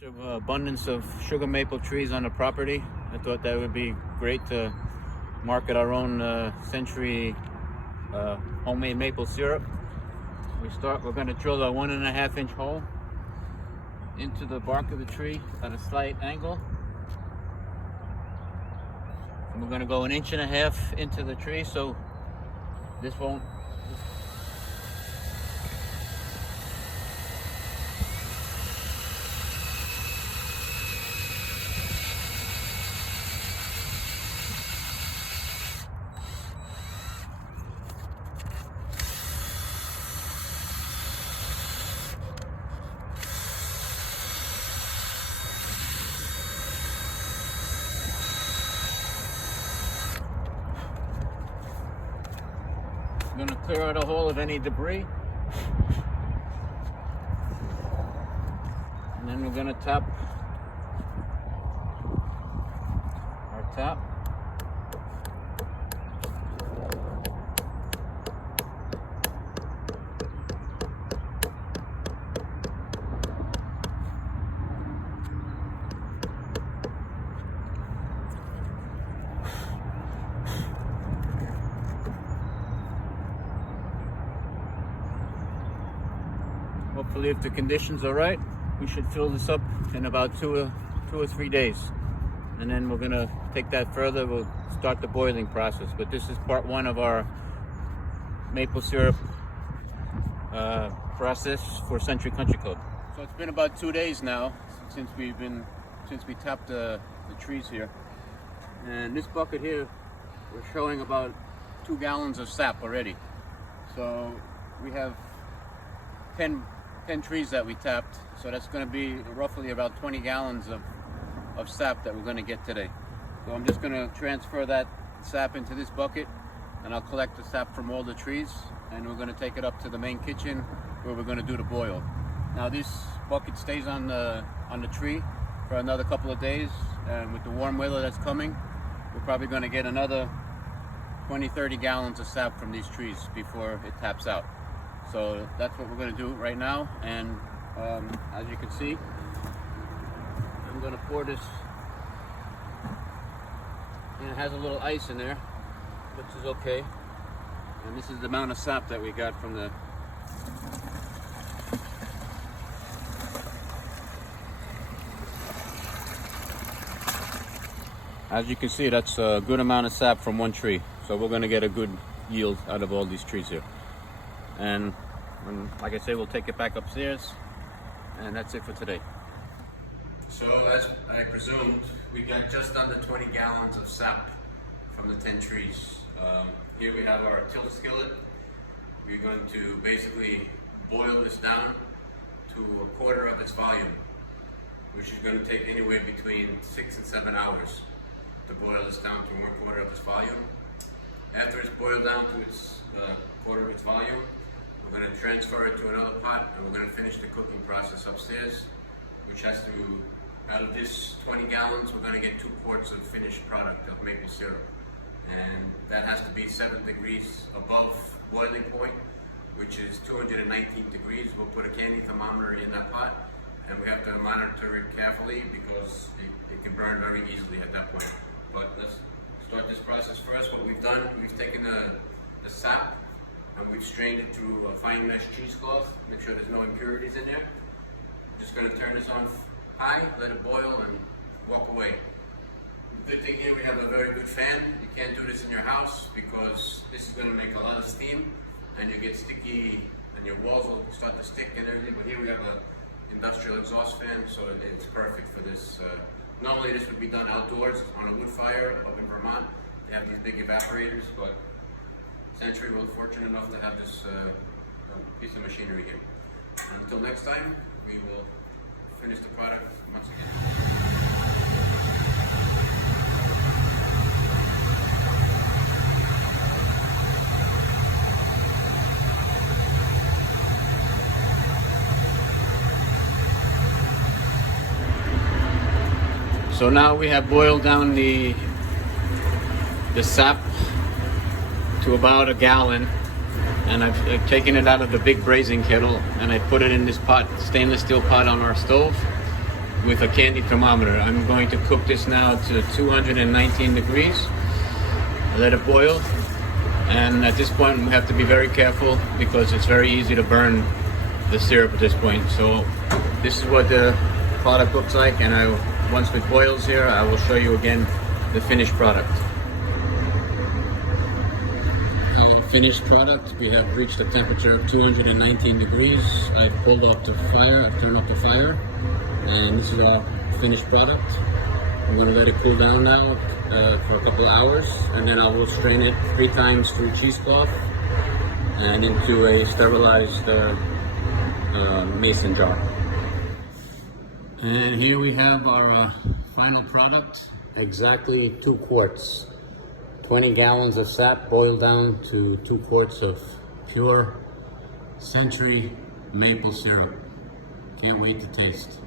Such an abundance of sugar maple trees on the property. I thought that would be great to market our own Century homemade maple syrup. We're going to drill a 1.5-inch hole into the bark of the tree at a slight angle. And we're going to go 1.5 inches into the tree so this won't. I'm going to clear out a hole of any debris. And then we're going to tap our tap. Hopefully, if the conditions are right, we should fill this up in about two or 3 days. And then we're gonna take that further. We'll start the boiling process. But this is part one of our maple syrup process for Century Country Club. So it's been about 2 days now since we tapped the trees here. And this bucket here, we're showing about 2 gallons of sap already. So we have 10 trees that we tapped, so that's going to be roughly about 20 gallons of sap that we're going to get today. So I'm just going to transfer that sap into this bucket, and I'll collect the sap from all the trees, and we're going to take it up to the main kitchen where we're going to do the boil. Now this bucket stays on the tree for another couple of days, and with the warm weather that's coming, we're probably going to get another 20-30 gallons of sap from these trees before it taps out. So that's what we're going to do right now, and as you can see, I'm going to pour this, and it has a little ice in there, which is okay, and this is the amount of sap that we got from the as you can see, that's a good amount of sap from one tree, so we're going to get a good yield out of all these trees here. And like I say, we'll take it back upstairs, and that's it for today. So as I presumed, we got just under 20 gallons of sap from the 10 trees. Here we have our tilt skillet. We're going to basically boil this down to 1/4 of its volume, which is going to take anywhere between 6 and 7 hours to boil this down to 1/4 of its volume. After it's boiled down to its 1/4 of its volume, we're going to transfer it to another pot, and we're going to finish the cooking process upstairs, which has to, out of this 20 gallons, we're going to get 2 quarts of finished product of maple syrup. And that has to be 7 degrees above boiling point, which is 219 degrees. We'll put a candy thermometer in that pot, and we have to monitor it carefully because it can burn very easily at that point. But let's start this process first. What we've done, we've taken the sap, and we've strained it through a fine mesh cheesecloth. Make sure there's no impurities in there. I'm just going to turn this on high, let it boil, and walk away. The good thing here, we have a very good fan. You can't do this in your house because this is going to make a lot of steam, and you get sticky, and your walls will start to stick and everything. But here we have an industrial exhaust fan, so it's perfect for this. Normally this would be done outdoors on a wood fire up in Vermont. They have these big evaporators, but Century, we're fortunate enough to have this piece of machinery here. Until next time, we will finish the product once again. So now we have boiled down the sap to about 1 gallon, and I've taken it out of the big braising kettle, and I put it in this pot, stainless steel pot on our stove, with a candy thermometer. I'm going to cook this now to 219 degrees. Let it boil. And at this point, we have to be very careful because it's very easy to burn the syrup at this point. So this is what the product looks like, and once it boils here, I will show you again the finished product. Our finished product, we have reached a temperature of 219 degrees. I've pulled up the fire, I've turned up the fire, and this is our finished product. I'm going to let it cool down now for a couple of hours, and then I will strain it 3 times through cheesecloth and into a sterilized mason jar. And here we have our final product, exactly 2 quarts. 20 gallons of sap boiled down to 2 quarts of pure Century maple syrup. Can't wait to taste.